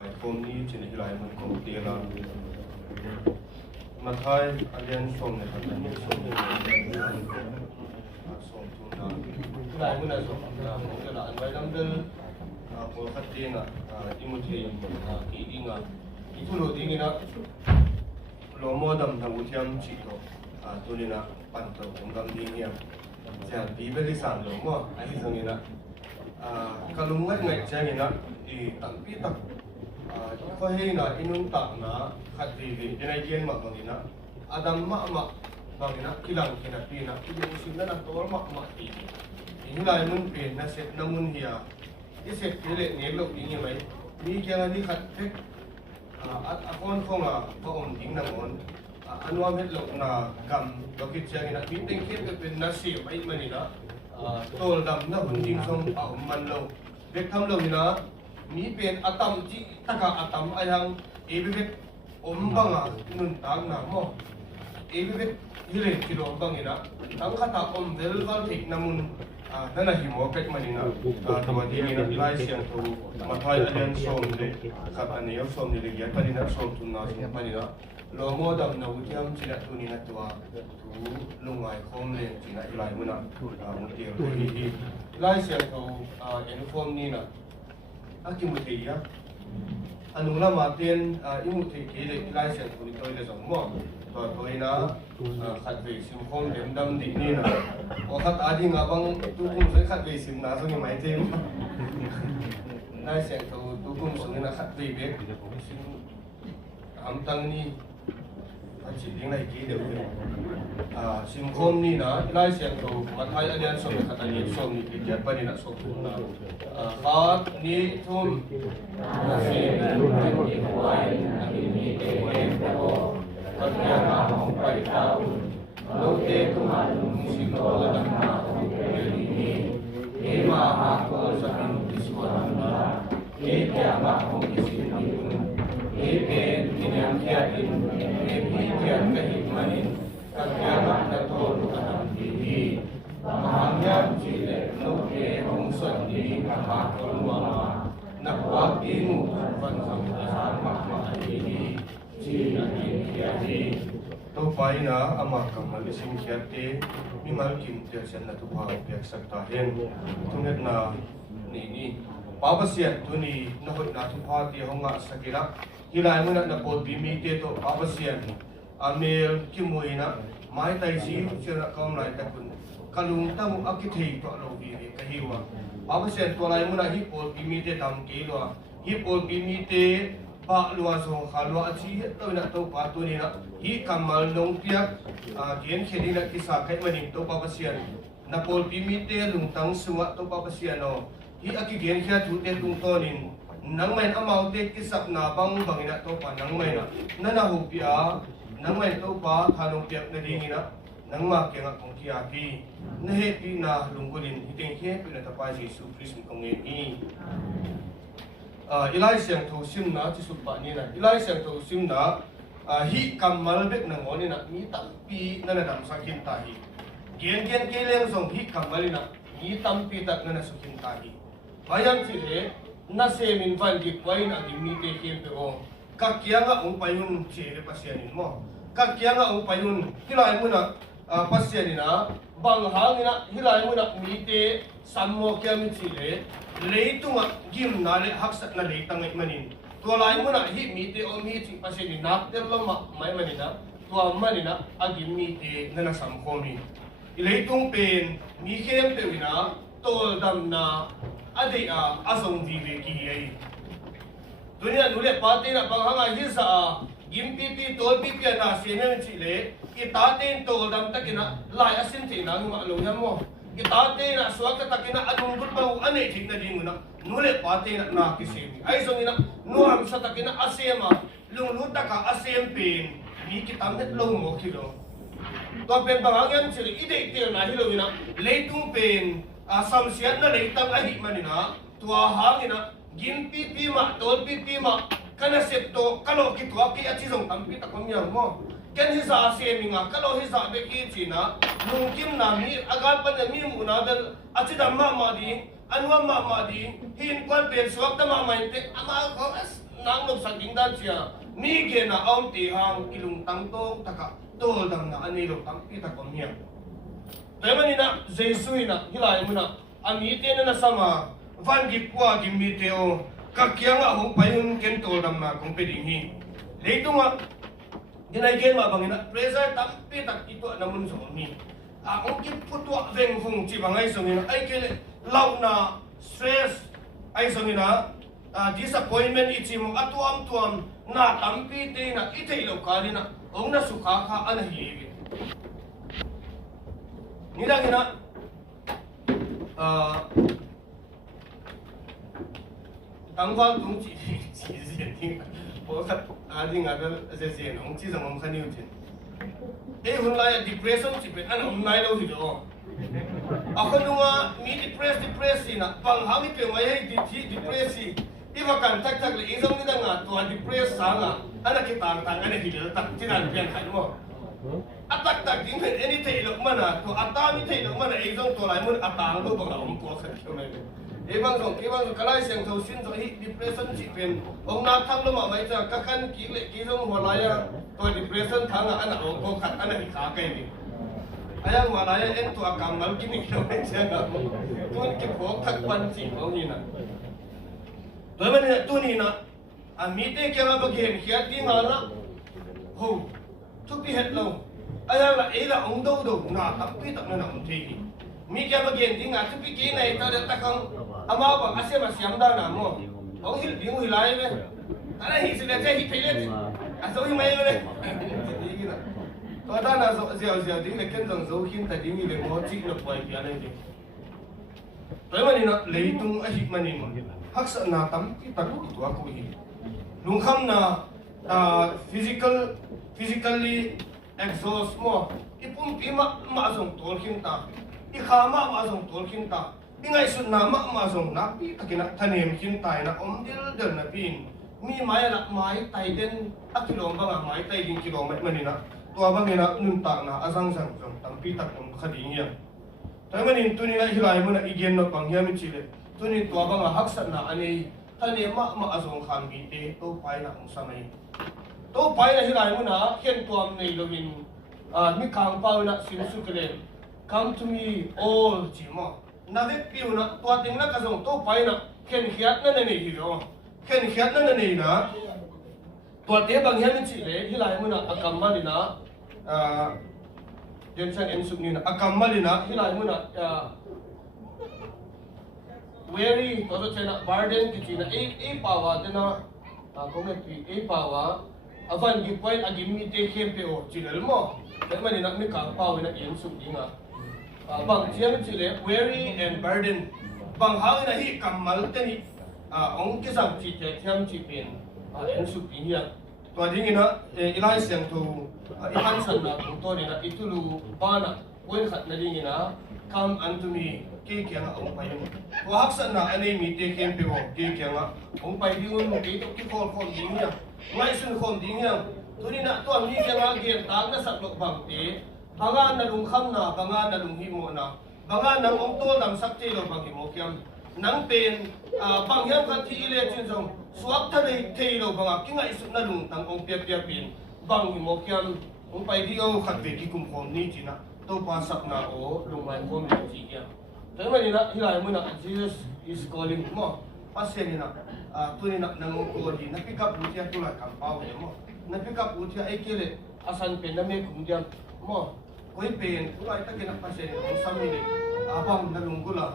Phone ni trên cái lại mình cũng tiền là mà thay anh xong này anh em xong này xong tu na lại mình là xong là một cái là anh phải làm đến một phát tiền imu thì kỹ đi ngà itu lo đi ngà lo mua đầm thằng utiam chỉ to tu ni na pan to cũng đầm đi nghe sẽ bị bên đi sản lo mua anh xong ngà kalau ngai ngai jangan ngà thì tạm pi tạm ko he na inun ta na khati vi denai gen ma bangina adam ma bangina kilang kina pina idin sinna na tol ma ti inulai mun pe na set namun hiya iset kile ngelo ingi mai ni kyang ani khat tek akon khonga pa on ding na mon anwa met lok na gam lokit chang ina bi teng khet pe na si mai mani na tol dam na hun ding som a man lo bek tham lo ni na mi pen atam ji taka atam ayang ebibet ombanga nun tang na mo ebibet hile kilo bangina tang khata om vel val thik namun nana himo pet manina tamadi ni na ilai siang to mathai alen som le khat ani yo som ni le ya panina som tun na panina lo mo dam na utiam chila tunina tuwa tu lungai khom le china ilai muna muti hi ilai siang to en form ni na akimuti ya anung lama ten imuti kile ilai sian kuni toi le zong mo to toi na khat ve sim khom dem dam di ni na o khat adi nga bang tu kum sai khat ve sim na so ni mai te ilai sian to tu kum so na khat ve be sim am tang ni chỉ tiếng này kỹ được sim khom ni na ilai sian to mathai alian so me khat ani so ni ki ja pani na so tu na khat ni thum na se na ni huai na ni te em ko khat ya ma hong pai ta lo te tu ma lu si ko la da ma ko ni ni e ma ha ko sa ni si ko na e kya ma hong si ni e pe ni nyam kya in kian kehimanin kakiamat na tolu anam diri mahangyam chile nuke hongsan di kahakol mama nakwatimu fansam asama maadiri chinahin kiahi to pai na ama kamal sim kiate mimal kim tia sen na tuha pek sakta hen tunet na ni babasian tuni na hot na tuha ti honga sakira hilai muna na pod bimi te to babasian amel kimuina mai tai si chira kom lai ta kun kalung tamu akithei to lo bi kahiwa babasian to lai muna hi pod bimi te dam ke lo hi pod bimi te pa lua so khalwa chi to na to pa tu ni na hi kamal nong piak gen khedi na kisa kai maning to babasian na pod bimi te lung tang sunga to babasian no hi aki gen khia thu te tung to nin nang main amau te kisap na bang bangina to pa nang main na nana hupia nang main to pa thanong piak na dingina nang ma ke nga kong kia ki na he pi na lungulin hiteng khe pi na tapai Jesu Christ kong nge ni ilai siang tho sim na chi su pa ni na ilai siang tho sim na hi kamal bek na ngoni na mi tam pi na na dam sakin ta hi gen ke leng song hi kamalina mi tam pi tak na na sukin ta hi bayam chi le na se min van ki kwai na ki mi te kem pe o ka kya nga ong payun che le pasianin mo ka kya nga ong payun hilai muna pasianin na bang hangina hilai muna mi te sammo kya mi chi le leitunga gim na le haksat na leitang ai manin to lai muna hi mi te o mi chi pasianin na tel lo ma mai manina to manina agim mi te na sam khomi leitung pen mi kem pe wina tol dam na ade asong di ve ki ai dunia nule pate na panghanga hisa gimpi pi tol pi pi na senen chile itaten tol dam takina lai asin ti na ma lo yan mo itate na swak takina adung gul ba ane thik na ding na nule pate na kisemi ai so ina nuam sa takina asema lung luta ka asem pen ni kitam net lo mo kilo to pen panghangam chile ide ite na hilo ina leitung pen samsian na leitang ahi manina tua hangina gimpi pi ma tol pi ma kana septo kalo ki tua ki achi jong tampi takom yang mo ken hi sa se minga kalo hi sa be ki china mungkin na mi agal pan mi muna dal achi damma ma di anwa ma di hin kwan pen swak ta ma main te ama ko as tang nok saking dan sia mi ge na om ti hang ilung tang to taka tol dang na ani lo tang pi ta kom hiya temani na jesu ina hilai muna ami te na sama van gi kwa gi mi te o ka kyang a hong payun ken tol dam na kong pe ding hi leitunga dinai gen ma bangina pressure tam pi tak itu namun so ni a ong ki putwa veng fung chi bangai so ni ai ke lau na stress ai so ni na disappointment ichim tuam na tampi te na ithei lo kalina ong na sukha kha an hi nidangina tangwal tung chi zin ting bo khat ading adal se se ong chi zamom khani utin hun la depression chi pe an om nai lo hi do akhonunga mi depress na pang hami pe mai depressi iba kan tak le izong ni danga to depress sanga ana ki tang ana hi le tak tinan pian khan mo atak tak ding phen any thei lok mana to atami thei lok mana izong to lai mun atang lo bang la om ko khat kyo mai ebang song kalai siang tho sin so hi depression chi pen ong na thang lo ma mai cha ka kan ki le ki jong holaya to depression thanga ana ong ko khat ana hi ka kai ni ayang malaya en to akamal ki ni kyo mai cha ga tun ki phok thak pan chi ong ni na to man ni tu ni na ami te kya ba gen khia ti nga na ho tu pi het lo ayang la e la ong do na tak pi tak na ong thi mi kya ba gen ti nga tu pi ki nei ta ta khang ama ba ase ma siam da na mo ong hil ding hui lai me ana hi se le che hi phele a so hi mai le to da na so ziao ding le ken dong zo hin ta ding le mo chi lo pai pia le ding toy mani na leitung a hi mani mo hak sa na tam ki ta ku to ko hi lung kham na physically exhaust mo ipum pi ma song tol hin ta I khama ma song tol hin ta ingai su na ma song na pi takina thanem hin tai na om dil na pin mi mai la mai tai den akilom banga mai tai din kilomet mani na to bangina nun ta na asang sang song tam pi tak om khadi nya tai mani tuni na hilai mun igen no pang yam chile tuni to banga haksan na ani thane ma asong kham bi te to pai na ong samai to pai na hilai mun na hen tuam nei lovin mi khang pau na sim su kele come to me all chimo na ve piu na to ting na ka song to pai na khen khiat na nei hi ro khen khiat na nei na to te bang hian chi le hilai mun na akam ma ni na tension en suk ni na akam ma ni na hilai mun na weary to chena burden ki na e pawa de na comment e pawa avan gi point agim mi te khem pe o chilal mo te mani na mi ka pawa na en suk dinga bang chiam chile weary and burden bang haw na hi kamal te ni ong ki sam chi te thiam chi pen en suk ding ya to ding ina ilai siang tu ihan san na to ni na itulu ba na wen khat na ding ina come unto me ke kya na ong pai mo ko hak san na ani mi te kem pe mo ke kya na ong pai ding mo ke to ki khol ding ya ngai sun khom ding ya to ni na to mi kya na ge tag na sak lok bang te banga na lung kham na banga na lung hi mo na banga na ong to dam sak te lo bang hi mo kyam nang pen bang yam khat thi le chin jong swak tha dei thei lo banga ki ngai sun na lung tang ong pia pin bang hi mo kyam ong pai di o khat ve ki kum khom ni chi na to pa sak na o lung mai khom ni chi ya to mani na hilai mo na Jesus is calling mo pasien ni na tu ni na nang ko di na pick up utia tu la kam pau mo na pick up utia ai kele asan pen na me kum diam mo koi pen ulai ta kena pasien ong sami le abang na lung gula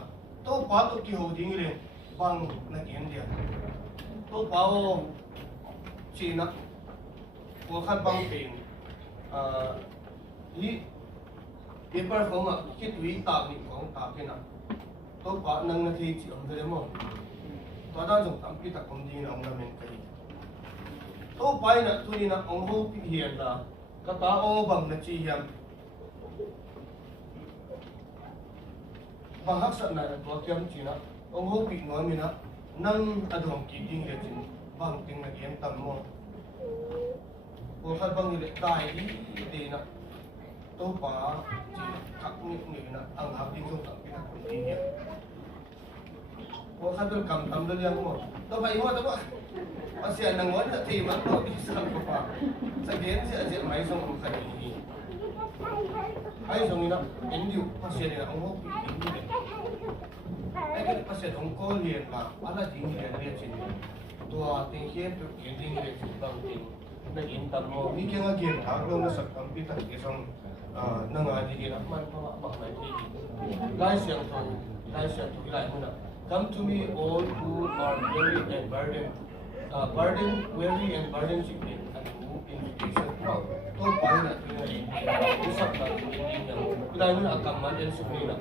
to pa to ki ho ding le bang na ken dia to pa o chi na ko khat bang pen hi paper phong a ki tui ta ni kong ta ke na to pa nang na thi chi om de mo to da jong tam pi ta kom ding na ong na men kai to pai na tu ni na ong ho pi hian na ka ta o bang na chi hiam bang hak sa na to kiam chi na ong ho pi no mi na nang adom ki ding le chin bang ting na yen tam mo ko khat bang ni le dai di na to pa chi khak ni na ang hap ding jong tam pi na kom ding ya ko kadul kam tamdul yang mo to pai mo to ba pasya nangon na timan to bisa ko pa sa gen si ajit mai song ko kadi ai song ina endiu pasya ni ang mo ai ka pasya tong ko lian ma ala ding lian lian chin to ting hian to ending le chi bang ting na in tam mo ni ke nga gen thak lo na sak kam pi ta ke song na nga di na man pa ma mai thi lai siang to lai mo na come to me all who are weary and burdened weary and burdened sick and who invitation now to pai na to na usap na to in na mo na kamal and sukrina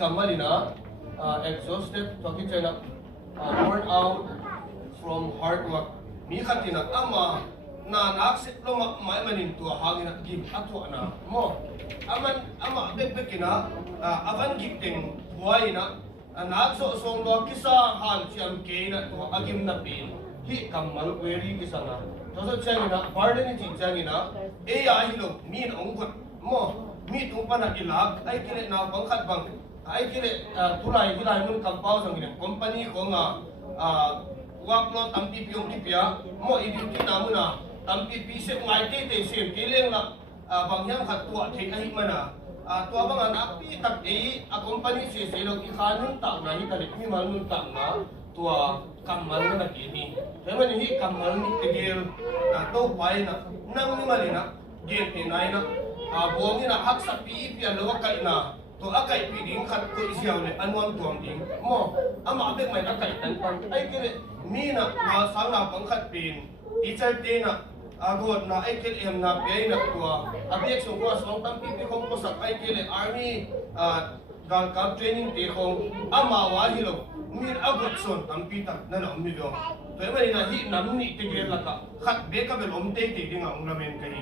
kamalina exhausted to kitchen worn out from hard work mi khatina ama na naksit lo mai manin to hangin gim atwa na mo ama bebekina avan giteng buaina nakso song lo kisa han siam ke na to agim na pin hi kamal query kisa na to so changina burden ni changina e ya hi lo min ong kut mo mi tu pa na ilag ai kile na bangkhat bang ai kile tulai mun kampau sang ni company ko nga workload tampi piong tipia mo idin kita muna tampi pise ngai te sem kileng la bangyam khat tua the ai mana tua bang na pi tak e a company se lo ki khanun ta na hi kali mi mal nun ta na tua kamal na ki ni heman hi kamal ni tegel to pai na nang ni malina gen te nai na bongi na hak sa pi lo kai na to akai pi ding khat ko isiaw le anwam tuam ding mo ama be mai akai tan pan ai kile mi na ma sang na pang khat pin teacher te na agot na ai kile em na pe na tua abek so ko song tam pi pi khom ko sak ai kile army gang kam training te khong ama wa hi lo mi agot son tam pi tak na na mi do to mai na hi nam ni te ge la ka khat be ka be lom te te ding ang la men kai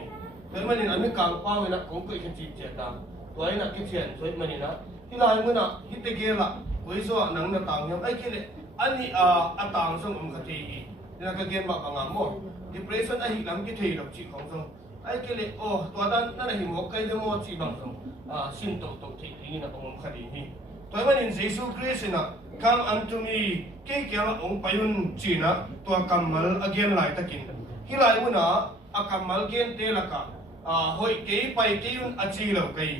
to mai na mi kang pa we na kong ko ikhin chi che ta toy na kitchen toy mani na hilai mo na hitegela koiso nang na tang yam ai kile ani atang song khati na ka gen ba banga mo depression a hi lam ki thei lok chi khong song ai kile to dan na hi mo kai de mo chi bang song sin to thei thei na ong khati ni toy mani Jesus Christ na come unto me ke kya ong payun chi na to kamal again lai takin hilai mo na akamal gen te la ka hoi ke pai ke yun achi lo kai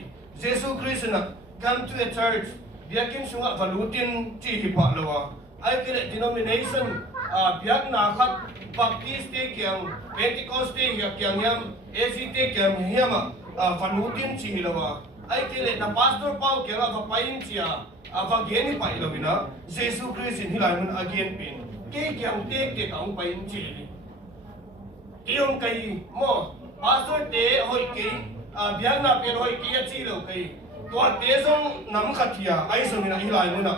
Jesus Christ na come to a church biakin sunga valutin chi hi pa lawa ai kile denomination biak na khat baptist te kyang pentecost te kyang yam ac te kyang hiama valutin chi hi lawa ai kile na pastor pau kyang va pain chia va geni pai lawina Jesus Christ in hilai mun again pin ke kyang te kaung pain chi li kiong kai mo pastor te hoi ke biang na pen hoi kia chi lo kai tua te song nam khathia ai so mina hilai muna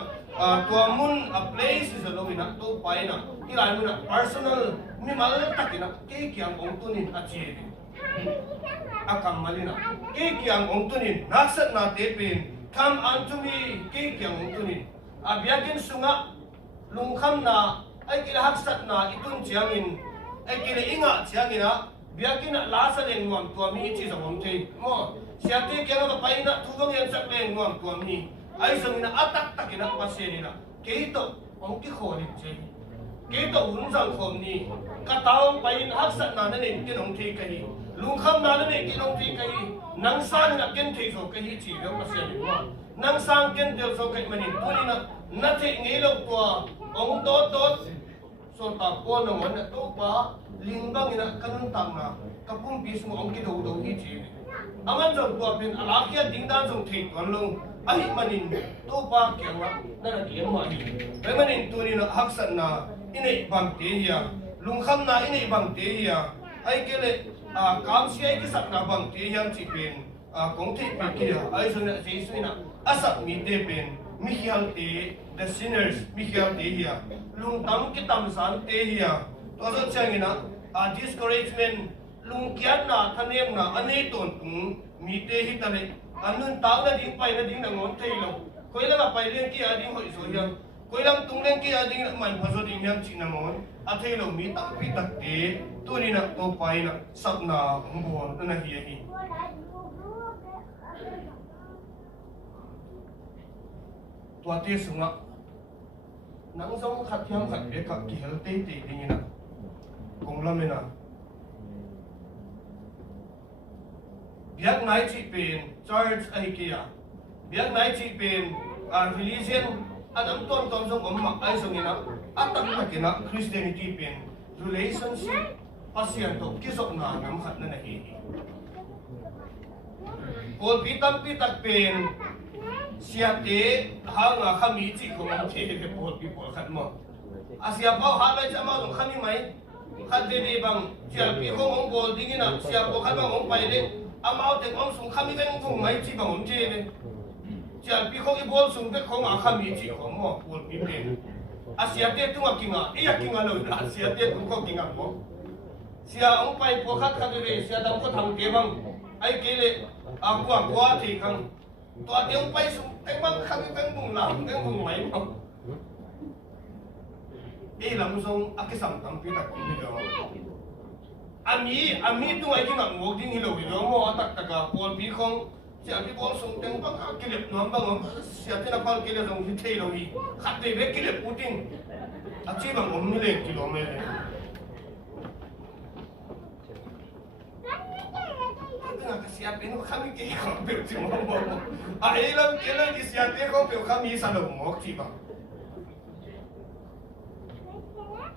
tua mun a place is lo mina to pai na hilai muna personal mi mal takina ke kyang ong tunin a chi akam malina ke kyang ong tunin naksat na te pen come unto me ke kyang ong tunin biakin sunga lungkham na ai kila haksat na itun chiangin ai kila inga chiangina biakin lasa leng nuam tua mi chi sa mom thei mo siate kya na pai na thubang yan sak leng nuam tua mi ai samina atak takina paseni na keito ong ki kholi che keito un sang khom ni ka taong pai haksat na na ne kinong thei kai lungkham na na ne kinong thei kai nang san na ken thei so kai chi lo paseni mo nang sang ken del so kai mani puni na thei ngelo tua ong dot so ta ko na mon na to pa lingbang ina kanun tang na kapung bis mo ong kido do hi chi aman jong to pin alakia dingdan jong thei ton long ai manin to pa kya na ki ma hi ai manin tu ni na haksan na inei bang te ya lungkham na inei bang te ya ai kele kam si ai ki sak na bang te yang chi pin kong thei pe ki ai so na jesu na asak mi te pin mi hial te the sinners mi hial te ya lung tam ki tam san te ya to so changina discouragement lung kian na thanem na anei ton tung mi te hi tale anun taw na ding pai na ding na ngon thei lo koila ma pai len ki ading hoi so yang koilam tung len ki ading man phaso ding yang chi na mon a thei lo mi tak pi tak te tu ni na to pai na sap na bon na hi hi tua te sunga nang song khat thiam khat be ka ki hel te te ding ina konglamena biak nai chi pen church ai kia biak nai chi pen religion adam ton tom song om ma ai song ina atak takina Christianity pen relationship pasian to kisok na ngam khat na hi Paul pitam pitak pen siate hanga khami chi ko ma the ke Paul pi Paul khat mo asia pau ha lai chama dong khami mai khat de de bang chial pi ko ong Paul dingina sia ko khat bang ong pai de amao te ong sung khami beng thung mai chi bang ong che de chial pi ko i Paul sung be ko ma khami chi ko mo Paul pi pen asia te tu kinga iya kinga lo asia te tu ko kinga mo sia ong pai po khat khat de sia dam ko tham ke bang ai ke le qua thì khang tòa tiếng bay xuống cái băng khang cái vùng làm cái vùng máy mà đi làm xong cái sản phẩm phía đặc biệt đó anh mi tu ai cái mặt ngô đi hiểu rồi mà tắc tắc cả Paul bị không chỉ là cái Paul xuống tiếng băng cái liệp nó băng sẽ thế nào Paul cái liệp dùng cái thế rồi khát để biết cái liệp Putin chỉ bằng một mươi lên km siapin ko kami kay kompil si mo. Ilang isiate ko pero kami sa lumok, diba?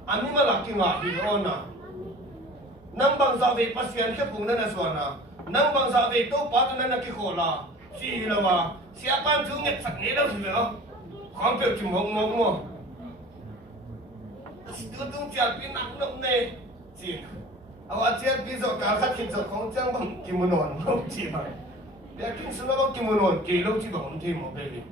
Ani malaki nga hilo na. Nang bangsa ve pasyan ke pung na naswana. Nang bangsa ve to pato na nakikola. Si hilawa, siapan tungit sak nila sila. Kompil si mo. Tutung siapin naknok ne. Si awak ciat pisau kakak kita kongcang bang kimonon mau ciba. Biarkin semua bang kimonon kilo ciba mungkin mau beli.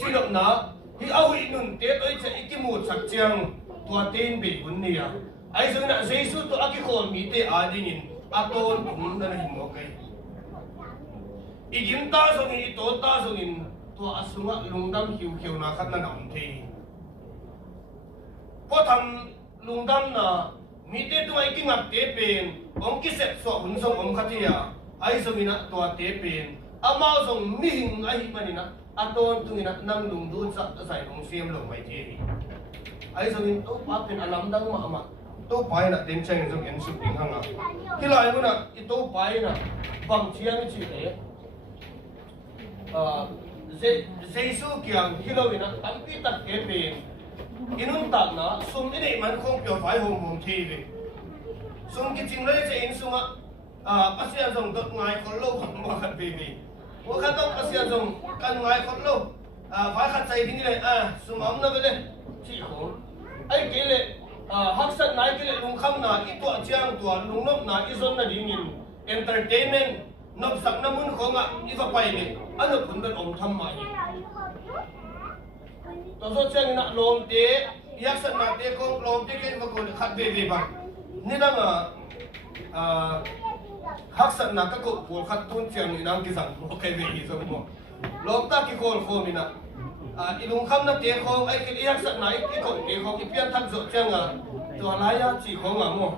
Cilok na, hi awi nun te toi cak ikimut sakciang tua ten be bunia. Ai so nak Yesus tu aki kol mi te adingin aton kum na himo kai. Igim ta songin ito ta songin tua asunga lungdam hiu na kat na nam te. Ko tham lungdam na mite tu ai kingak te pen ong ki sep so hun song om khatia ai so mina to te pen amao song mi hing ai manina aton tu ina nam lung du sa sai ong siam lo mai te ai so min to pa pen alam dang ma ma to pai na ten chang song en su ping hanga hilai mu na i to pai na bang chiang chi le Jesu kyang hilowina tampi tak te pen inun tak na sum ini man kong pyo fai hong TV sum ki ching le che in suma pasian song dot ngai khol lo kham ma khat baby wo khat dong pasian song kan ngai khol lo fai khat sai ding le sum am na bele chi ho ai ke le hak san nai ke le lung kham na i to chiang to lung nom na i zon na ding in entertainment nop sak na mun khonga i fa pai le anu pun dan om tham mai Toso chang na lom te yak san na te kong lom te ken ko khat be be ba ni da nga hak san na ka ko pol khat tun chang ni nang ki sang ko kai be hi so mo lom ta ki kol kho mi na ilung kham na te khong ai ki yak san na ki ko te khong ki pian thak zo chang to la ya chi khong mo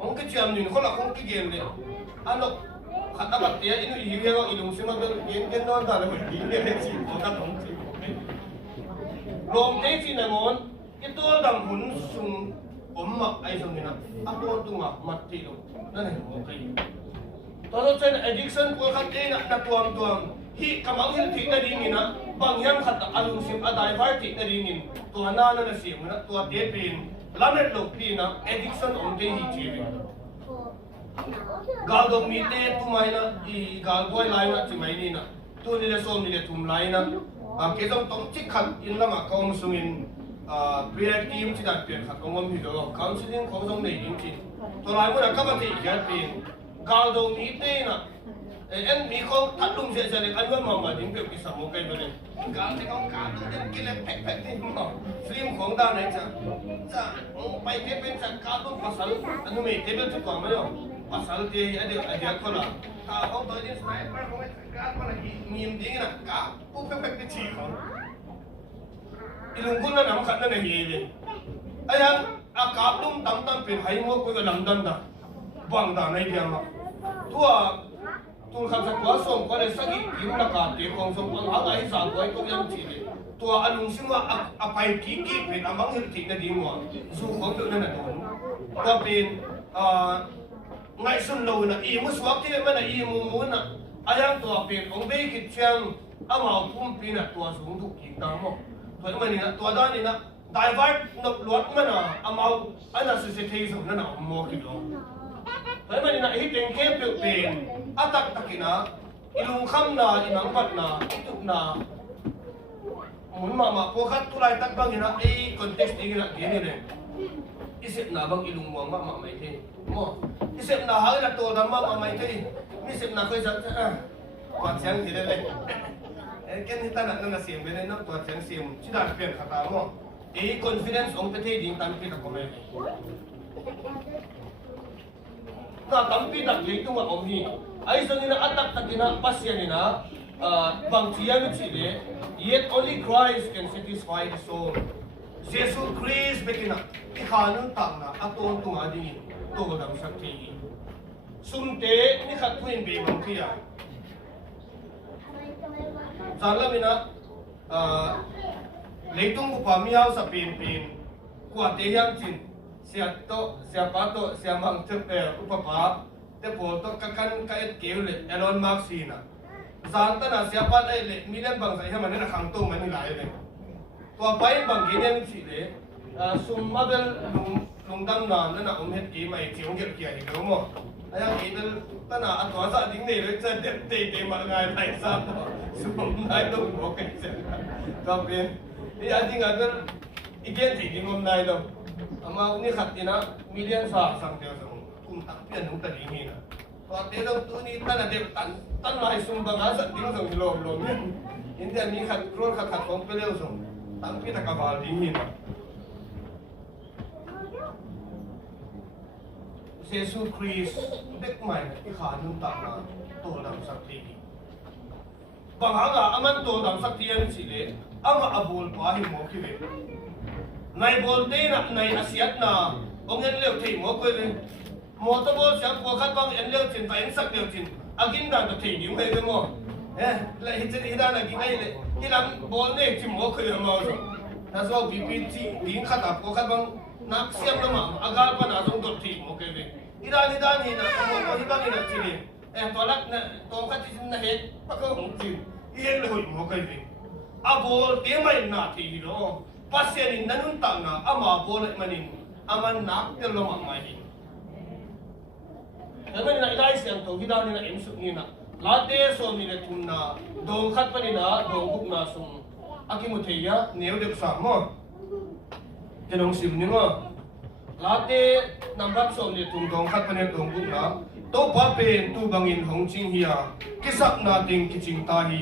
ong ki cham ni ko la kong ki gen le ano khat ta ba te inu hi ye ilung sima be gen don ta le hi le chi ko ta tong chi lom te chi na ngon itu dam hun sung ma ai sung ni na apon tu ma mat ti lo na ne mo kai to chen addiction ko khat te na tuam hi kamang hin thi na ding na bang yang khat alung sim adai var ti na ding to na na sim na to te pin lamet lo pi na addiction om te hi chi gal dong mi te tu mai na i gal boy lai na chi mai ni na tu ni le som ni le tum lai na ke dong tong chi khat in lama kong sung in prayer team chi dat pen khat ongom hi do counseling khong song nei ding chi to lai mo na ka ba ti ya pin gal dong mi te na en mi khong that lung se se le kan wa ma ding pe ki sa mo kai ba le gal ti kong ka tu den ki le pek pek ni mo film khong da nei cha pai te pen cha ka tu pasal anu me te be tu ko ma yo pasal te ade ko la ka ong to din sniper ko ka pa la mim ding na ka pu pek pek ti chi ko ilung kun na nam khat na nei ye ayang akap lum tam tam pen hai mo ko lam dan da bang da nei dia ma tua tung khat sa kwa som ko le sagi kim na ka te kong som ang ai sa ko ai ko yang chi le ตัวอลุงซิว่าอภัยที่กี่เป็นอามังหิตินาดีมัวสู่ของตัวนั้นโดนก็เป็นไงสุนโลนะอีมุสวักที่มันอีมุมุนะอายังตัวเป็นองเบกิเชียงอามาพุ่มปีนะตัวสูงถูกกินตามมั้งตัวมันนี่นะตัวด้านนี่นะไดเวอร์นับลวดมันนะอามาอันนั้นสิเทสมันนะมัวกิโลตัวมันนี่นะฮิตเองแค่เป็นอัตักตักินะอีลุงคำนะอีนังปัดนะอีตุกนะมุนมาพวกเขาตุลายตักบางนี่นะไอ้คอนเท็กซ์นี่นะกี่นี่เลยisip na bang ilung mo ma mai the mo isip na ha la to da ma mai the isip na ko sa kwat siang thi le ken ni ta na sim be na kwat siang sim chi da pen khata mo e confidence ong pe the ding tan pi ta ko me na tam pi ta le tu ma ong hi ai so ni na atak ta kina pasya ni na bang chia mi chi le yet only Christ can satisfy the soul Jesus Christ bekina ikhanun tangna aton tunga dingin to dam sakti sumte ni khatwin be mangthia zalamina leitung ku pamiaw sa pin kwa te yang chin sia pa to sia mang te upapa te po to kakan kaet keule Elon Musk sina zanta na sia pa dai le milen bang sa haman na khang to mani lai leตัวไปบางทีเนี่ยสิเลยสุ่มมาเป็นลุงดำน้ำนั่นน่ะผมเห็นกี่ไม่เที่ยวเก็บเกี่ยอีกแล้วมั้งไอ้ยังกี่เป็นตั้งแต่อัตราสัตว์ดิ้งเนี่ยเลยจะเตะมาไงไรซะสุ่มนายต้องบอกกันเสร็จก็เป็นนี่อันจริงอันนั้นอีกอย่างที่ดิ้งผมนายต้องอามาอุนี่ขัดที่นะมีเรื่องสั่งเดียวส่งคุมตักเปลี่ยนหุ่นตัดดิ้งนี่นะตัวเตะต้องตัวนี้ตั้งแต่เด็กตั้งลายสุ่มบางอาสัตว์ดิ้งส่งกิโลเนี่ยอินเดียมีขัดโครนขัดของไปเร็วส่งตั้งพี่ตะกบาลดิ้งหินเยซูคริสต์เด็กใหม่ที่ขานุ่มตามาโตดำสักทีบางครั้งอามันโตดำสักทีนั่นสิเลยอามาอบูลปาหิมอคิเวในโบลเตนะในอาเซียนนะองเงินเลี้ยวที่หมอคุยเลยหมอตะโบลเสียงพวกขัดบางเอ็นเลี้ยวจินไปเอ็นสักเลี้ยวจินอากินดันก็ที่อยู่ให้เลยมั้งและฮิตจะได้นะกินไงเลยที่หลังบอลเนี่ยที่หมอเคยมาสินั่นก็บีบีที่ดิ้งขัดอับพวกขัดบางนักเสียงละมั้งอากาศปัญหาตรงตัวที่หมอเคยเป็นที่ด้านนี่นะหมอที่บ้านนี่นะที่นี่ตัวรักนะตัวขัดที่นั่นเหตุปักก็ของจริงที่เองเลยหมอเคยเป็นอาบอลเตี้ยไม่น่าที่หรอกปัสเซียนนั่นนุ่นต่างนะอามาบอลมันนี่อามันนักเตลมังไม่แต่ไม่ได้ได้เสียงตัวที่ด้านนี่นะเอ็มสุนี่นะลาเต้ส่วนนี้เนี่ยทุนนะดงขัดปนินะดงบุกนะส่งอากิมุเทียเนียวเด็กสามมั้งจะลงสิบนี่มั้งลาเต้นำรับส่วนนี้ทุนดงขัดปนิดงบุกนะโตป้าเป็นตูบังอินหงจิงเฮียกิสักนาติงกิจิงตาฮี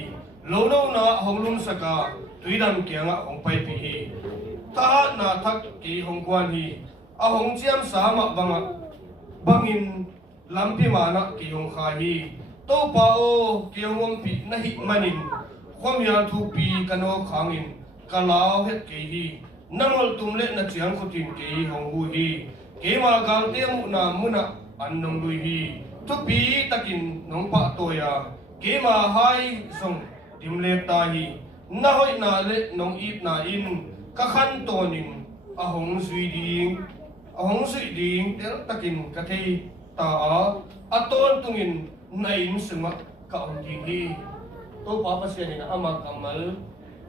โลโนนาหงลุนสกาตุยดันเกียงะหงไปปีฮีทหารนาทักกีหงกวนฮีอาหงเจียมสามะบังอินลำพิมานะกีหงขาฮีโตป้าโอเกียวงปีนะฮิมันินความยาทูปีกันโอขังอินกะลาวเฮ็ดกีฮีนั่งรถตุ้มเล็กนะเจียงขุดินกีหงหูฮีเกมากางเตียมุนามุนะอันนงลุยฮีทุปีตะกินนงปะโตยาเกมาไฮส่งดิมเลตาฮีน่าหอยนาเล็นงอีบนาอินกะขันโตนิงอหงสุยดิงเตลตะกินกะเทตาอาตอนตุงินในอินสมะกะองกิฮีโตปาปะเสียนี่นะอามากัมมัล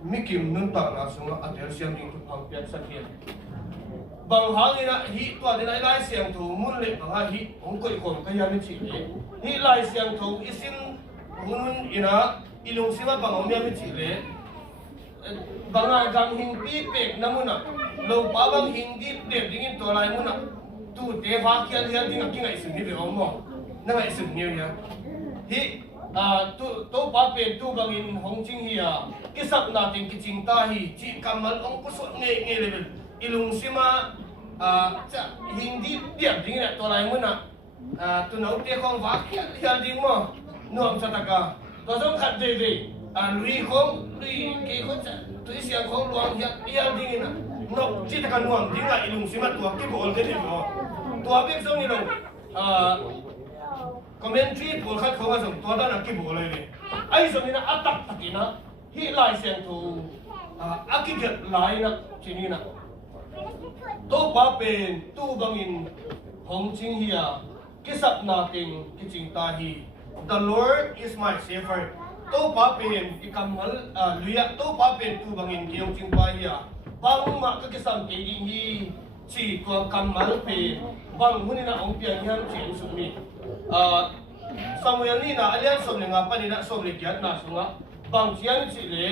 มิกิมนุนตานาสงะอัเดลเสียงดิงทุกพังเปียกสักเฮียบางหางนี่นะฮีตัวเดนไล่เสียงถูมุนเล็กบางฮีองก็อีกคนก็ยังไม่ชิเลฮีไล่เสียงถูอิสินมุนอินะอีลุงสิว่าบางองยังไม่ชิเลบางกังหิงปีเป็กน้ำมุนะโลปาบางหิงดิบเด็ดดิ้งตัวลายมุนะตูเทวาคียนเฮียดิ้งกิ้งไอสิ่งที่เป็นองมองนั่นไอสิ่งนี้เนี่ยฮีตูปาเป็นตูบางอินหงจิงเฮียกิสักนาติงกิจิงตาฮีจีกัมมัลองกุศลเงยเลยอีลุงสิมาจะหิงดิบเด็ดดิ้งเนี่ยตัวลายมุนะตัวน้องเตี้ยของวาคียนเฮียดิ้งมั้งนุ่มชะตากาตัวสำคัญเด็ดลุยของลุยเกี่ยวกับตัวเสียงของหลวงเฮียดิ้งนะนกที่ตะกันหวงดิ้งละอีลุงสิมาตัวกี่โบลกันดีมั้งตัวเบี้ยส่งนี่ลงคอมเมนต์ที่ผู้คัดเขาว่าส่งตัวด้านกี่โบเลยไอ้ส่วนนี้นะอัตตักตะกี้นะที่ลายเสียงถู akigat lai na chinina to pa pen tu bangin hong ching hiya kisap nating kiching tahi the Lord is my shepherd to pa pen ikamal luya to pa pen tu bangin kiyong ching pa hiya bang ma kakisam ke hi chi ko kamal pen bang hunina ong piang yang chen sumi Samuel ni na alian som le nga panina som le kiat na sunga bang chiang chi le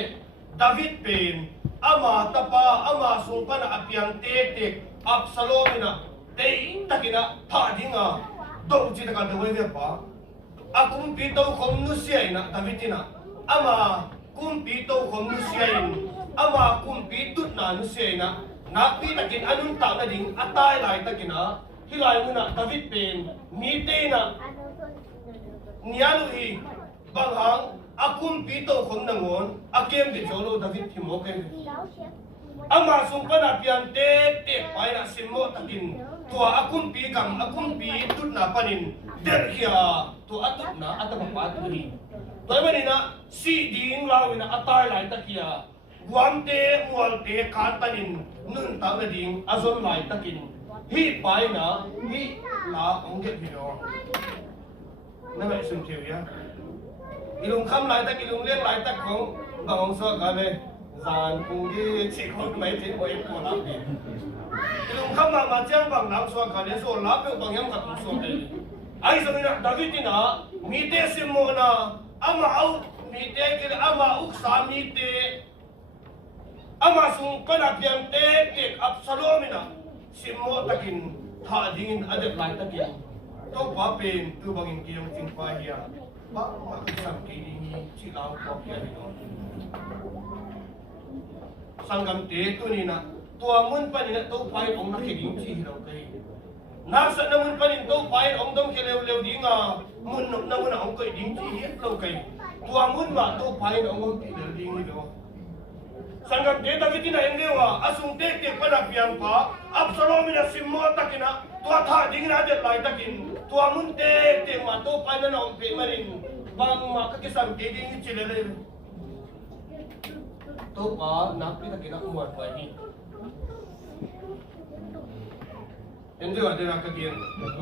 David pen ama tapa ama sungpa na apiang te Absalom na te takina thadinga do chi ta ka de we pa akum pito khom nu siai na David na ama kum pito khom nu siai ama kum pitut na nu siai na pi takin anun ta na ding atai lai takina hilai mu na David pen mi te na nialu hi banghang akum pito khom nangon akem de jolo David timoken ama sungpa na pian te pai na simmo takin tua akum pi tut na panin der kia tu atut na atama patri toy mani na si ding lawi na atai lai takia guamte mualte katanin nun ta na ding azon lai takin hi pai na hi la ongget hino na mai sum thiu ya ilung kham lai tak ilung leng lai tak khong bang so ka le zan pu gi chi khot mai chi oi ko la bi ilung kham ma chang bang nam so ka le so la pe bang yam ka tu so ai ai so na David na mi te sim mo na ama au mi te ke ama uk sa mi te ama sung ka na piang te Absalom na sim mo takin tha dingin adep lai takin to pa pen tu bangin kiyong ting pa hiya ba makisam kini chi lao ko kya dito sanggam te tu ni na tuamun pa ni na to pai ong nakiging chi hilaw kay nasa namun pa nin to pai ong dong kilew di nga mun na mun ong kay ding chi hilaw kay tuamun ma to pai ong kilew ding hilaw sanggam te David na endewa asung te panapiang pa Absalom na simmo takina tua tha ding na de lai takin tua mun te ma to pai na ong pe marin bang ma kakisam ke ding chilele to pa napi takina umuat pa ni enjo ade na kagian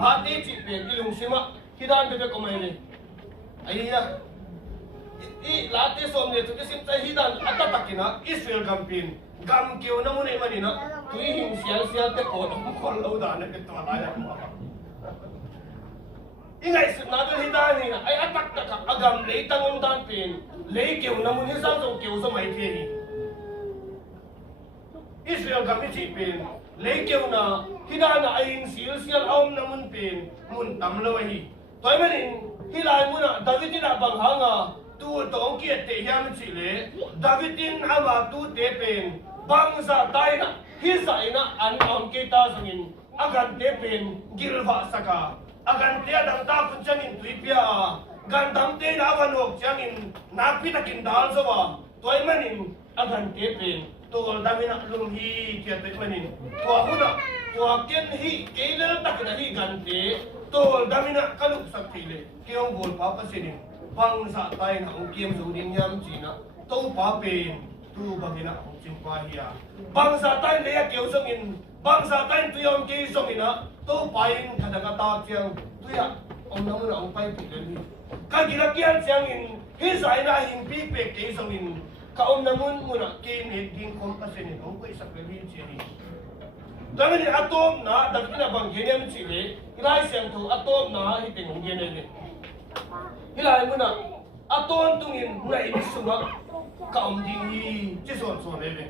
hati chi pe ilung sima hidan be ko mai ni ai ya I lati som ne tu sim tai hidan atatakina Israel gampin gam kyo na mun mani na tu him sial te ko ko lo da ne ke to la ya ingai su na do hidan ni ai atak ta agam le tangom dan pin le kyo na mun sa so kyo so mai the ni Israel gam chi pin le kyo na hidan na ai sial om na mun pin mun tam lo hi toy manin hilai mun na David na bang hanga tu tong kiet te yam chi le Davidin ama tu te pen bang sa tai na hi sai na an om ke ta sungin agan te pen gilwa saka agan te dang ta pun changin tuipia gan dam te na wanok changin na pi takin dal so ba toy manin agan te pen to damina lum hi ke te manin to huna to ken hi ke le takna hi gan te to damina kaluk sak thile kiong bol pa pa sinin bang sa tay na ong kiem zo ding yam chi na to pa pen tu bagina ong chim pa hiya bang sa tay le ya keu song in bang sa tay tu yom ke song in na to pa in kadanga ta chiang tu ya ong na mun ong pai pi le ni ka gira kian chiang in hi sai na hing pi pe ke song in ka ong na mun mun ke ne ding kom pa sen ong ko isak le ni chi ni dami ni atom na dakina bang genem chi le ilai siang tu atom na hi teng ong gene le hilai muna aton tungin na inisuma kaum dingi chison so nele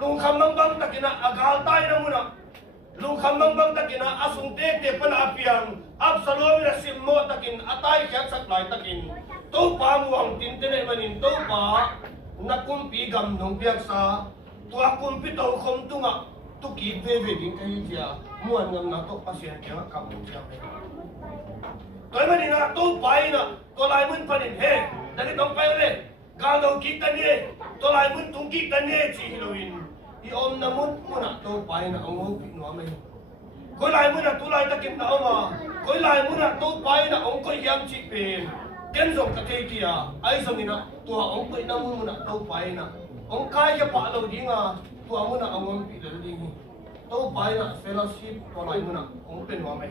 lung kham bang takina agal tai na muna lung kham bang takina asung te pana apiang Absalom na simmo takin atai kyak sak lai takin to pa muang tin tene manin to pa na kumpi gam nong piak sa to akumpi to khom tunga to ki ve ding kai dia muan ngam na to pasien kya kam dia toy mani na to pai na to lai mun panin he dali tong pai le ga do ki tan ye to lai mun tung ki tan ye chi heroin I om na mun na to pai na ong pi no mai ko lai mun na tu lai takin na oma ko lai mun na to pai na ong ko yam chi pe ken zo ka ke kia ai so ni na to ong ko na mun na to pai na ông kai cái phá lâu đi ngà tua muốn ông ông bị lần đi tàu bay na fellowship tua lại muốn ông bên hoa mày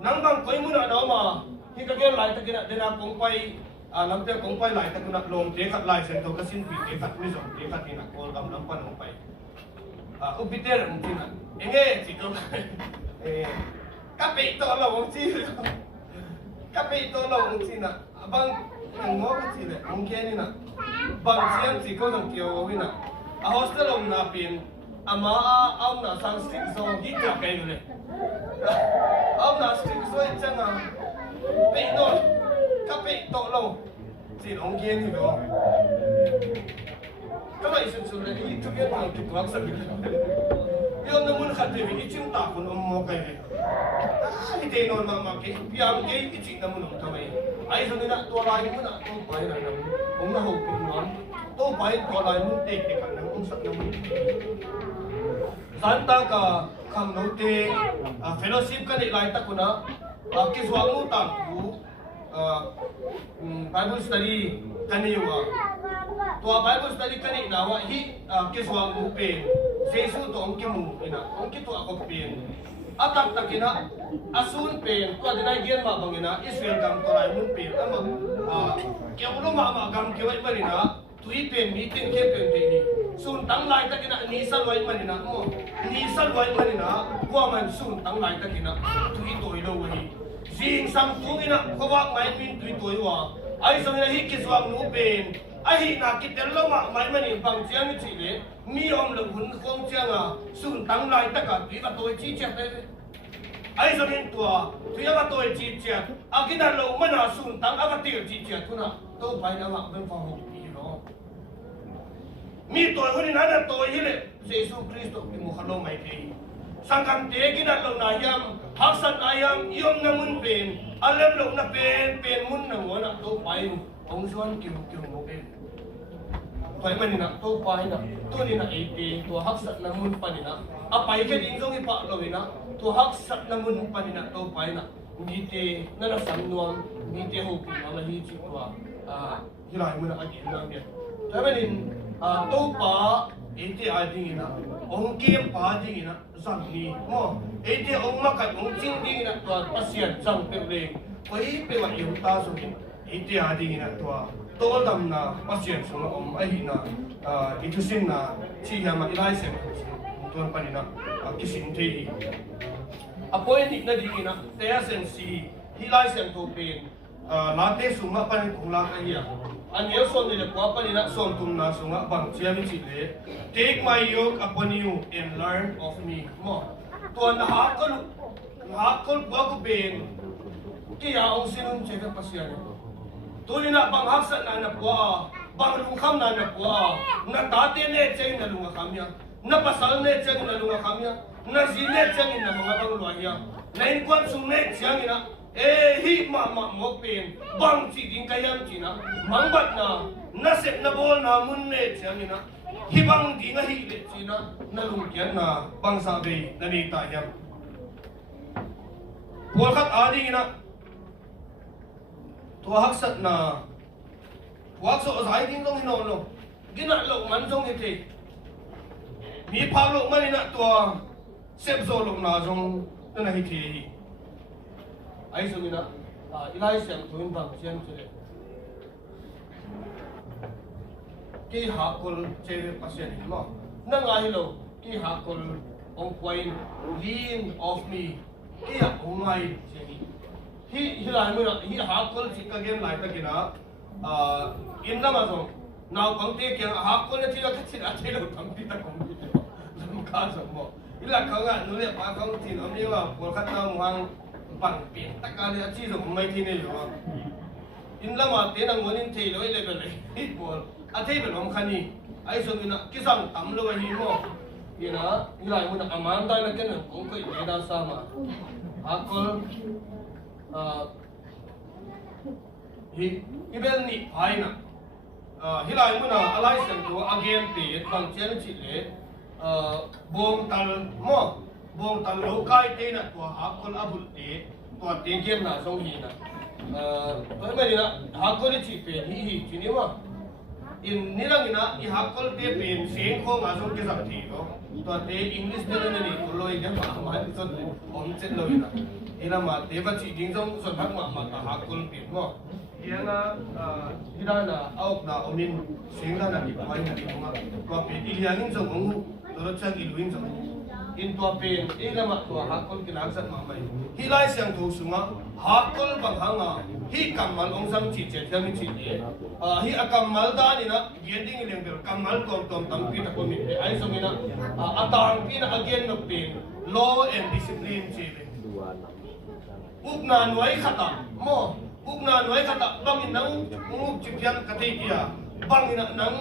nang bang koi muốn đó mà khi cái game lại tất cái này là cũng quay làm việc cũng quay lại tất cái lồng thế khát lại xem tôi cái xin vị thế khát mới dùng thế khát thì là call cầm làm quan ông phải ông Peter ông tin anh nghe chỉ có các vị tôi là ông chi các vị tôi là ông chi nè bang anh ngó cái gì đấy ông kia nè bang xem chỉ có thằng kiều huy nè hostel ông na pin ama ông na sang stick zone đi theo cái này ông na stick zone chẳng à bị tôi các vị tôi là chỉ ông kia thì đó các bạn xem xem này ít chút biết là chụp quảng sao bây giờ muốn khát thì mình ít chúng ta cũng ông mua cái này cái thế nó mà cái biang cái chuyện nó muốn làm thôi ai rồi nè tua lại muốn nè tua phải là ông nó hậu kinh lắm tua phải tua lại muốn tê cái cảnh ông sắp nó muốn Santa ka kham nô tê fellowship cái này lại ta cũng nó cái số ngũ tạm cú Bible study cái này wa tua Bible study cái này nào hi cái số ngũ pen Jesus to ông cái mù ina ông cái tua có pen atak takina asun pen tua dinai gian ma bangina Israel gam to lai mun pen ama kêu lu ma gam kêu ai bari na tui pen meeting ke pen te ni sun tang lai takina ni sal wai mani na mo ni sal wai mani na kwa man sun tang lai takina tui toi lo wai sing sam tu ina ko wa mai min tui toi wa ai sang na hi ki swang nu pen ai hi na ki tel lo ma mai mani bang chiang ni chi le mi om lo hun khom chiang a sun tang lai taka tui ka toi chi che te ai sang in tua tui ka toi chi che a ki dan lo mana sun tang a ka ti chi che tu na to pai na ma ben fa ho mi tôi hôm nay đã tôi như lệ Jesus Christ thì một khalo mai thì sang cam thế cái đặt lâu na yam hắc sát ayam yom na mun pen alem lâu na pen mun na muốn na tôi phải ông John kêu một bên phải mình na tôi phải na tôi đi na ấy tôi hắc sát na mun pani na à phải cái tiếng giống như bạn rồi na tôi hắc sát na mun pani na tôi phải na ni te na na sam nuam ni te ho pi na hi chi tua hilai mun na cái na biết phải mình tôi pa iti ading ina ông kim pa ading ina sang ni mo iti ông makat ông ching ding ina tua pasien sang pele koi pe wa yu ta so iti ading ina tua to dam na pasien so ông ai na itu sin na chi ya ma ilai se tuan pa ni na kisin te hi apoi ni na ding ina te sen si hilai sen to pen late sunga pan kung la ka ya anh nhớ son này quá pani na son tum na sunga bang chia mi chi le take my yoke upon you and learn of me mo tuan ha kol ba ko ben ki ya ông sinun che ka pasya tu ni na bang hak sa na kwa bang lung kham na kwa na ta te ne che na lung kham ya na pasal ne che na lung kham ya na zi ne che na mga bang lo ya na in kwan sung ne chiang ina hi ma mo pen bang chi ding kayam chi na mangbat na set na bol na mun ne chiang ina hi bang ding a hi le chi na lung kian na bang sa be na ni ta yam pol khat a ding ina to hak sat na wak so zai ding dong hino lo gina lo man jong he te mi pha lo man ina to sep zo lo na jong na hi the hi ai so mina ilai siam tuin bang siam chule ki hakul che pasien mo na ngai lo ki hakul ong kwain lean of me ki ya ongai che hi hilai mo hi hakul chi ka gen lai ta kina in na ma so now pang te kyang hakul na chi la chi la che lo kam pi ta kom pi lam ka so mo ila ka nga nu le pa kang tin om ni wa pol khat na muang bằng biển tất cả những chi rồi mấy thiên này rồi in là mà tiền năng muốn thì nói lên này ít buồn thấy bên ông khani ai số mình cái rằng tắm luôn vậy mà thì nó như là muốn aman đây là cái này cũng có ý đa sao mà con hi bên nị phải nè hi lại muốn alai xem của again thì bằng chuyện chỉ lệ buông tan mo buông tan lâu cái tên là của con abul te tua te game na song hi na với mình là con đi chỉ về hi chỉ nếu mà in nilangina i hakol te pen seng ko ngasong ke sakti no to te english te ne ni loi de ma ti son om chen loi na ila ma te ba chi ding jong son thak ma ta hakol pen mo yana hirana auk na omin seng na ni pai na ni ma to pe ilianin jong ong to chang i luin jong in tua pen ila ma tua hakol ki lang sat ma mai hi lai siang thu sunga hakol bang hanga hi kamal ong sam chi che thami chi ni hi akamal da ni na gending leng ber kamal kom tom tam pi ta ko mi ai so mi na atang pi na again no pen law and discipline chi upna noi khata mo upna noi khata bang in nang ngu chi pian ka te kia bang in nang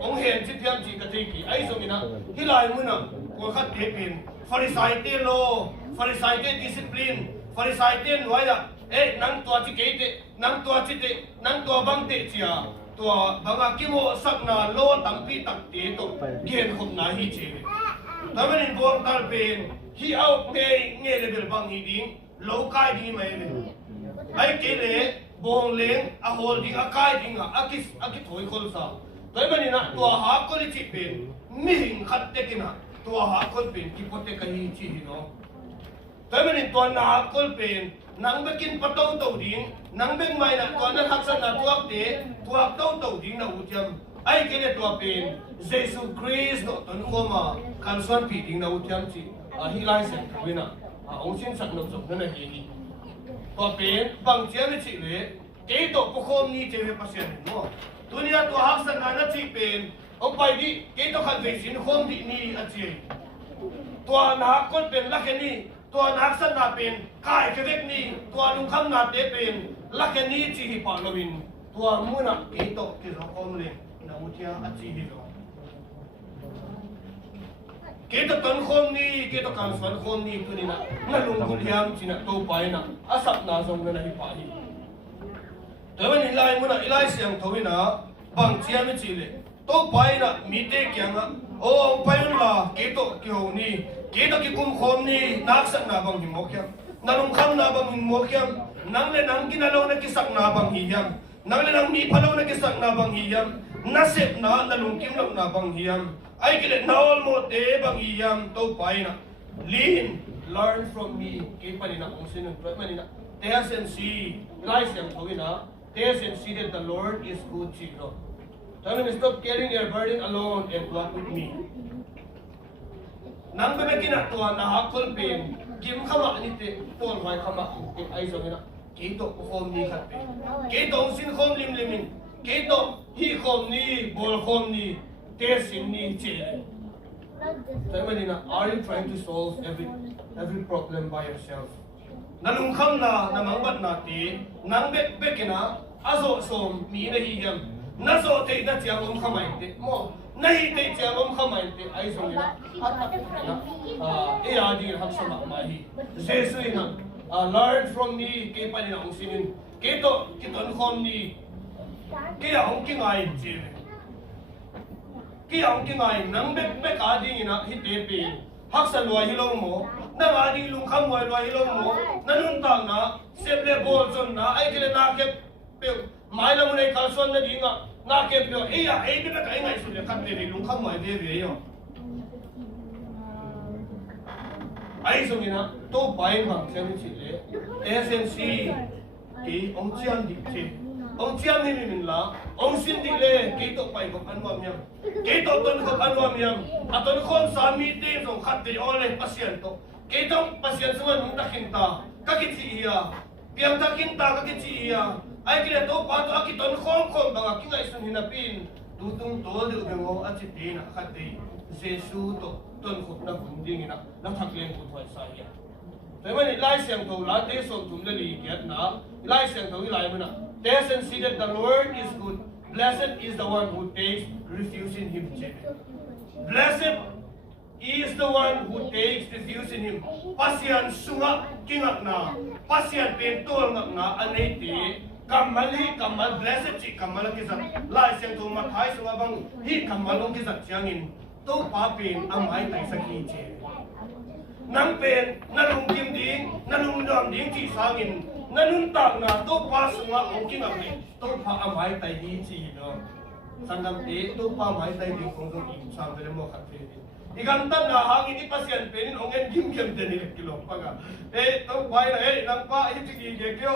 ong hen chi pian chi ka te ki ai so mi na hi lai mu na ko khat te pen farisai te law farisai te discipline farisai te noi da nang tua chi ke te nang tua chi te nang tua bang te chia tua banga kimo sakna lo tampi tak te to gen khom na hi che tamanin bor tal pen hi out nge level bang hi ding lo kai di mai le ai ke le bong leng a holding a kai ding a akit thoi khol sa tamanin na tua ha ko li chi pen mi hing khat te kina tua ha ko pen ki pote ka hi chi hi no tamanin tua na ko pen nang bekin patau tau ding nang beng mai na to na haksan na tuak tau tau ding na utiam ai kene to pen Jesus Christ no ton koma kan swan pi ding na utiam chi hi lai sen wina ong sin sak no sok na hi to pen bang chian chi le ke to ko khom ni che me pasien no dunia to haksan na chi pen ong pai di ke to khan ve sin khom di ni a chi to na kon pen la ke niตัวนักสนาเป็นกายเก็บนี่ตัวลุงคำนาเตเป็นลักนี้จีฮิปาลวินตัวมุนักกิโตกิโลคอมเลนามุทิยาอจีฮิโลกิโตตันคอมนี่กิโตการสวนคอมนี่ตัวนี้นะงั้นลุงกุลยามจีน่ะตัวไปนะอาศัพนาทรงเงินฮิปาฮิแต่วันนี้ไล่มุนักไล่เสียงทวินะบางเชียไม่จีเลยตัวไปนะมีเตกียงอ่ะโอ้ไปนั่นล่ะกิโตเกี่ยวนี่kita kikum khomni naksak na bang himokyam nalung kham na bang himokyam nang le nang kinalaw na kisak na bang hiyam nang le nang mi phalaw na kisak na bang hiyam nasep na nalung kimlaw na bang hiyam ai kile nawal mo te bang hiyam to pai na lean learn from me ke panina ong sinun manina taste and see rise and thowina taste and see that the Lord is good chiro tell me stop carrying your burden alone and walk with me nang be kina to na hakol pen kim khama ni te ton vai khama te ai so na ke to khom ni khat pe ke to sin khom lim limin ke to hi khom ni bol khom ni te sin ni che Tamanina, are you trying to solve every problem by yourself? Nalung kham na namangbat na ti nang be kina azo som mi na hiyam na zo te na chiang om khamai te mo nahi te chiang om khamai te ai so ni e adi hak sama mahi Jesus ina learn from me ke pani na ong sinin ke to kiton khom ni ke ong ki ngai je ke ong ki ngai nang be ka ding ina hi te pe hak sa loi hi long mo na ma di lung kham moi loi hi long mo na nun tang na seple bol son na ai kele na ke pe mai la mun ai kal son na dinga na ke pyo e ya e be ka ngai su le khat te lung kham moi de be yo ai so ni na to bai bang chen chi le SNC ki ong chian di che ong chian ni min la ong sin di le ki to pai ko anwam yam ki to ton ko anwam yam aton khon sa mi te song khat te ole pasien to ki to pasien suan nung takin ta ka ki chi ya piang takin ta ka ki chi ya ai ki le to pa to akiton khon bang ki ngai sun hinapin tu tung to de ngo a chi te na khat te Jesu to ton khop na bunding ina na thaklen ku thoi sa yaแต่ว่าในไล่เสียงตัวละเทศส่งถุงละลีเกียรตินะไล่เสียงตัววิไลมันนะ taste and see that the Lord is good blessed is the one who takes refusing him blessed is the one who takes refusing him pasyan sunga kingak na pasyan pentol ngak na anay te kamal blessed chi kamal kisat lai xiang tu mathai sunga bang hi kamalong kisat chiangin to pa pen amai tai sakhi che nang pen nalung kim ding nalung dom ding chi sangin nanun tak na to pa sunga ong king ap to pa amai tai hi chi no Sangam te to pa mai dai ding kong dong im sang bele mo khat te igam tan na hangin ipasian penin ongen gim gem te ni kilo paga to bai na nang pa hi ti ge kyo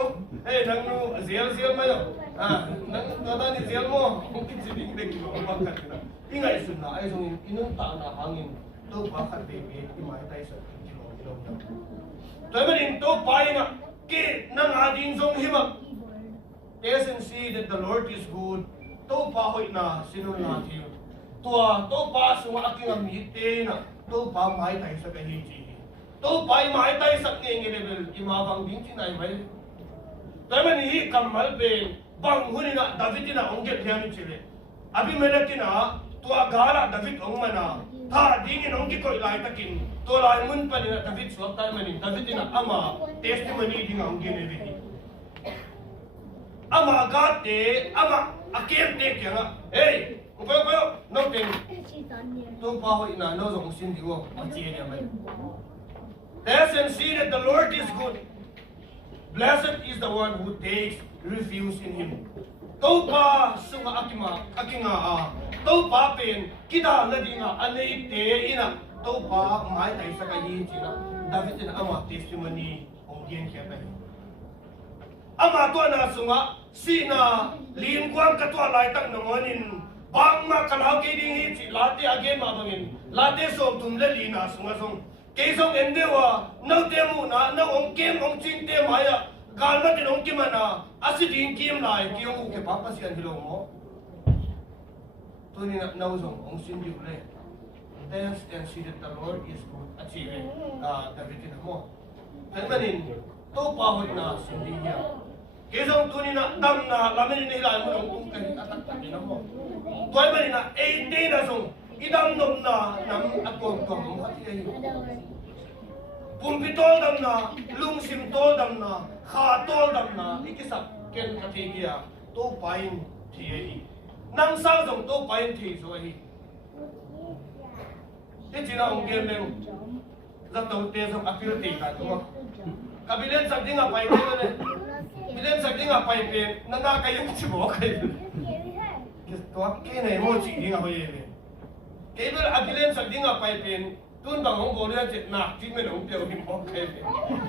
nang nu zel ma yo nang ta ni zel mo ki ti ding de kilo pa khat na ingai sun na ai song inun ta na hangin to pa khat be be ki mai dai sa kilo to manin to pai na ki nang ading song hima taste and see that the Lord is good. To pa hoy na sinun na thiyo. To pa sunga aking amite na. To pa mai tay sa kahiji. To pa mai tay sa ngenge level imabang ding tinay may. Taman hi kamal be bang huni na David na ongget hiyamin chile. Abi melaki na to agara David ongmana. Tha dingin ongki ko ilay takin. To lai mun pa na David suwak tayo manin. David na ama testimony ding onggen level. Ama agate ama akiem te kya hey upayo no ting to pa ho ina no zong sin diwo achi ya mai taste and see that the Lord is good. Blessed is the one who takes refuge in him. To pa sunga akinga to pa pen kita ladinga anei te ina to pa mai tai sa kai china David na ama testimony onggen kya tai ama to na sunga sina lim kwang katwa lai tak nangonin bang ma kalau ke ding hi chi late age ma bangin late so tum le lina sunga song ke song endewa no temu na no ong kem ong chin te maya gal ma tin ong kimana asi ding kim lai ki ong ke papa sian hilo mo to ni na no song ong sin di le taste and see that the Lord is good achieve David na mo manin to pa ho na sin di ya Kesong tuni na dam na lamin ni hilan mo ng kung kahit atak na mo. Tuway ba na 18 na song idam nom na nam atong kong hati ay. Pumpitol dam na, lungsim tol dam na, khatol dam na, ikisak ken katigiya, to pain tiyay. Nang sa song to pain tiy so ay. Iti na ang gemeng zataw te song apil tiy ka mo. Kabilen sa di nga pain tiy na Bilen sa dinga paipen nanga kayo si mo kayo. To akke na mo chi dinga hoye. Kebel abilen sa dinga paipen tun bang hong bolya jet na ti men hong pyo hi mo kayo.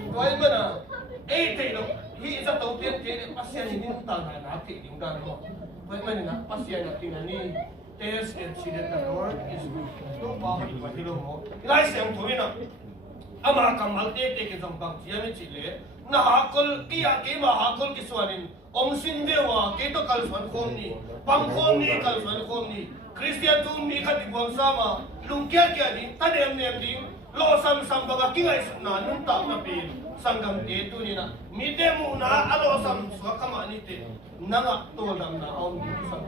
To ay mana te lo hi sa to pien te pasyan ni ta na ti ding dan mo. To ay mana na pasyan na tinani taste and see that the Lord is good. To pa hi ba hilo mo. Ilai sem to ina. Ama kamal te ke jong bang chiya ni chile. Na hakol kiya ke ma hakol kiswanin ong sindewa ke to kalswan khomni pang khomni kalswan khomni Christian tum mi khat bong sama lungkya kya ni tanem nem ding lo sam baga kingai na nun ta na pin sanggam te tu ni na mi te mu na alo sam swa kama ni te nanga to dam na ong ki sam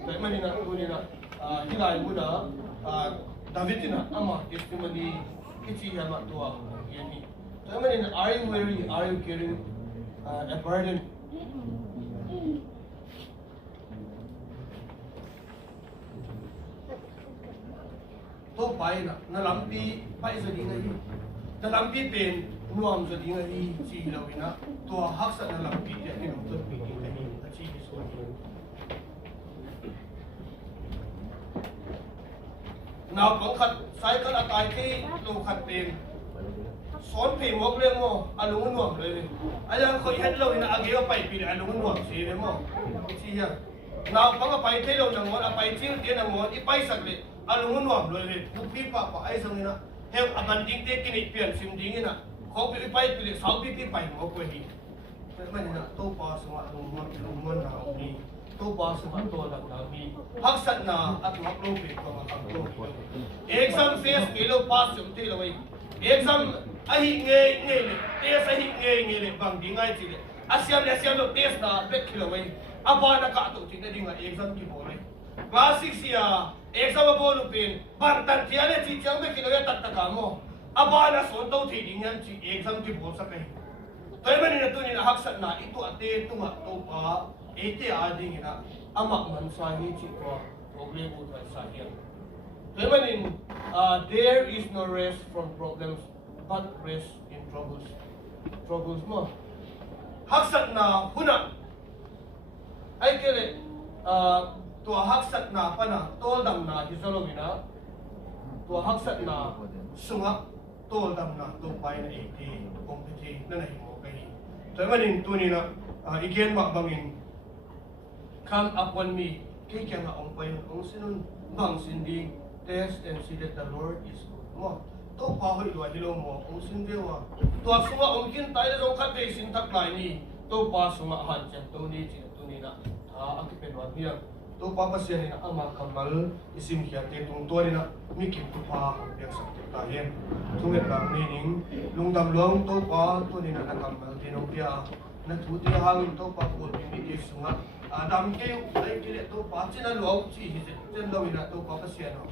tai mani na tu ni na hilai mu na David na ama testimony kichi hama to yani So, are you weary? Are you carrying a burden? To pai na nalampi pai sa dinga hi. Nalampi pen nuam sa dinga hi chi lawina. To haksa nalampi ya ni to pi dinga hi chi so. Now kong khat sai khat akai ki lo khat pen Son phi mok leng mo alung nuam le ayang khoi het lo ina ageo pai pi alung nuam si le mo chi ya naw pa nga pai the lo nang mo pai chil te nang mo i pai sak le alung nuam lo le pu pi pa ai sang ina heu aban ding te kini pian sim ding ina kho pi pai pi sau pi pi pai mo ko hi man na to pa sa alung nuam na ni to pa sa to da mi hak sat na at mak lo pi ko ma kang to exam face kilo pass sum te lo wai exam ahi nge le test ahi nge le bang dingai chi le asiam lo test na bet kilo wai aba na ka to chi na dinga exam ki bo le class 6 ya exam bo lu pin ban tan thia le chi chang be kilo ya tat ta ka mo aba na so to thi ding yan chi exam ki bo sa kai toy mani na tu ni hak sat na itu ate tu ma to pa ete a ding ina amak man sa hi chi ko problem bu ta sa hi toy mani there is no rest from problems but rest in troubles mo haksat na huna ay kele ตัวฮักสัตนาปะนะโตดำนาฮิซาโลวินะตัวฮักสัตนาสุงะโตดำนาตัวไปนะเอกทีคงพิธีนั่นแหละหิโมกะฮีแต่ว่าดินตัวนี้นะอีกเกณฑ์บักบังอินคำอักวันมีแค่แค่องไปองสินุนบังสินดี taste and see that the Lord is good มั่วตัวพาให้ด้วยฮิโลมัวองสินเดียวตัวสุงะองกินตายแล้วองคัดเดสินทักหลายนี่ตัวพาสุงะหันจันตัวนี้จีตัวนี้นะอักเป็นวันเดียวตัวปาปัสยานี่นะอามาคัมมัลอิสิมขียเตตุงตัวนี่นะมีกิปุพาเปียกสักตาเย็นทุกเวลานี้นิ่งลุงดำลงตัวปาตัวนี่นะนักคัมมัลที่นกเปียนักทุติหางตัวปาปูดมีกิสุงะดำเกี่ยวไอ้กิเลตัวปาจินันหลวงชีหิเจนเราวินะตัวปาปัสยานะ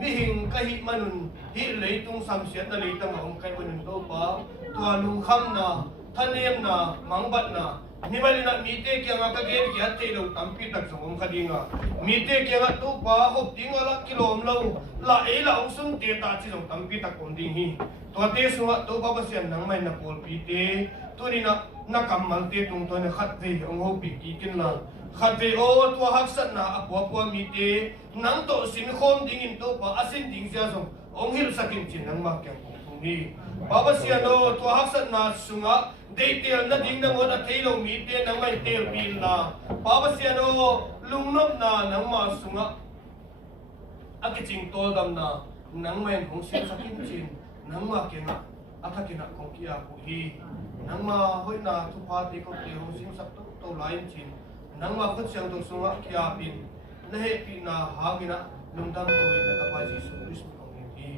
มีหิงกะหิมันุนหิเลยตุงสัมเสียตะเลยตั้งองค์ไก่มันุนตัวปาตัวลุงคำนะท่านเนียมนะมังบัดนะนี่มันนะมีเตะเกี่ยงกับเกณฑ์ยัดเตะเราตั้มปีตักสมองคดีงะมีเตะเกี่ยงกับตัวป้าหอบดิ้งละกิโลมเราละเอละองซึ่งเตะตาจิตเราตั้มปีตักคนดิ้งฮีตัวเตะสุวะตัวป้าเสียนนังไม่นับโอลปีเตะตัวนี้นะนักกำมันเตะตรงตัวนี้ขัดเตะองค์ปีกีกินละขัดเตะโอตัวหักสัตนะปัวมีเตะนังโตสินคมดิ้งอินตัวป้าอาศินดิ้งเสียส่งองค์ฮิลสกินจินนังมาแก่งตรงนี้ป้าเสียนโอตัวหักสัตนะสุงะเดเตลนัดดิ้งนังวันเทลมีเตนังไม่เตลปีนนะป้าเสียโนลุงนบนานังมาสุงะอักจิงโตดำนานังไม่ของเสียสักินจินนังมาเก่งอัฐกินะของกิอาปุฮีนังมาห้อยนาทุพาติก็เกี่ยวสิงสักโตไลน์จินนังมาพุทธเสียงตัวสุงะกิอาปินนั่นเหตุปีนาหากินะลุงดำก็เวทกับพระเยซูคริสต์ของนี้